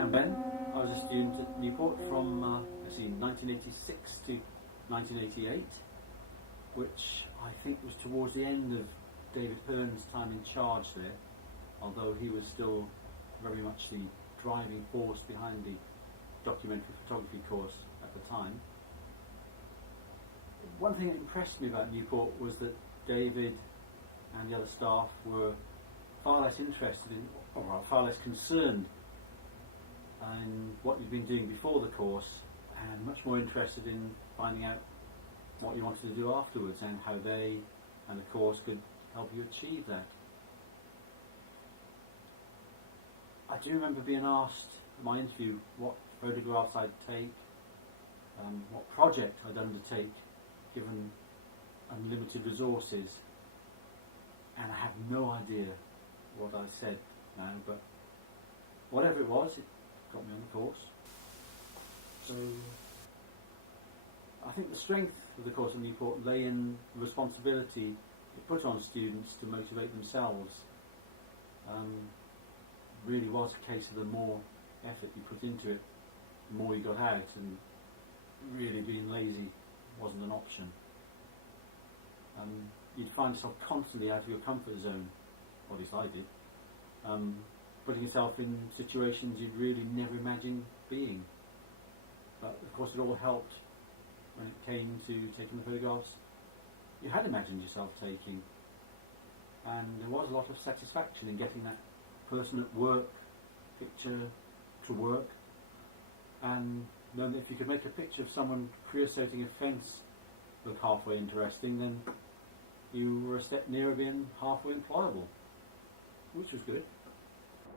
I'm Ben. I was a student at Newport from 1986 to 1988, which I think was towards the end of David Hearn's time in charge there, although he was still very much the driving force behind the documentary photography course at the time. One thing that impressed me about Newport was that David and the other staff were far less interested in, or far less concerned in what you'd been doing before the course, and much more interested in finding out what you wanted to do afterwards and how they and the course could help you achieve that. I do remember being asked in my interview what photographs I'd take, what project I'd undertake given unlimited resources, and I have no idea what I said now, but whatever it was, it got me on the course. So I think the strength of the course at Newport lay in the responsibility it put on students to motivate themselves. Really was a case of the more effort you put into it, the more you got out, and really being lazy wasn't an option. You'd find yourself constantly out of your comfort zone, or at least I did, putting yourself in situations you'd really never imagined being. But of course it all helped when it came to taking the photographs you had imagined yourself taking, and there was a lot of satisfaction in getting that person at work picture to work, and knowing that if you could make a picture of someone creosoting a fence look halfway interesting, then you were a step nearer being halfway employable, which was good.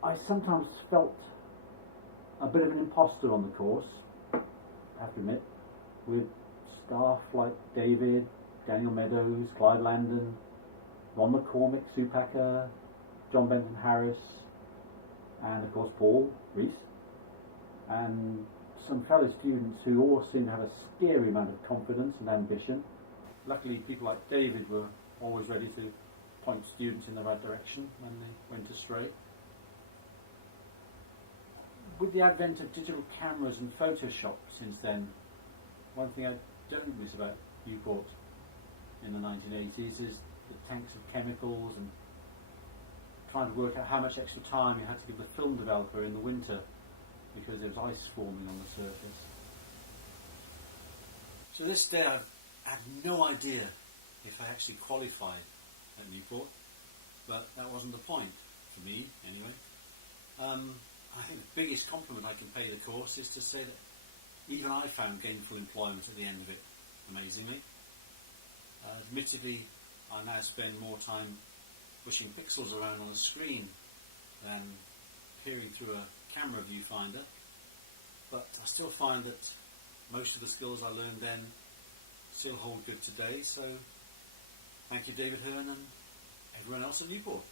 I sometimes felt a bit of an imposter on the course, I have to admit, with staff like David, Daniel Meadows, Clyde Landon, Ron McCormick, Sue Packer, John Benton Harris, and of course Paul Reese, and some fellow students who all seemed to have a scary amount of confidence and ambition. Luckily, people like David were always ready to point students in the right direction when they went astray. With the advent of digital cameras and Photoshop since then, one thing I don't miss about Newport in the 1980s is the tanks of chemicals and trying to work out how much extra time you had to give the film developer in the winter because there was ice forming on the surface. So this day I have no idea if I actually qualified at Newport, but that wasn't the point, for me anyway. I think the biggest compliment I can pay the course is to say that even I found gainful employment at the end of it, amazingly. Admittedly, I now spend more time pushing pixels around on a screen than peering through a camera viewfinder, but I still find that most of the skills I learned then still hold good today, so thank you David Hearn and everyone else at Newport.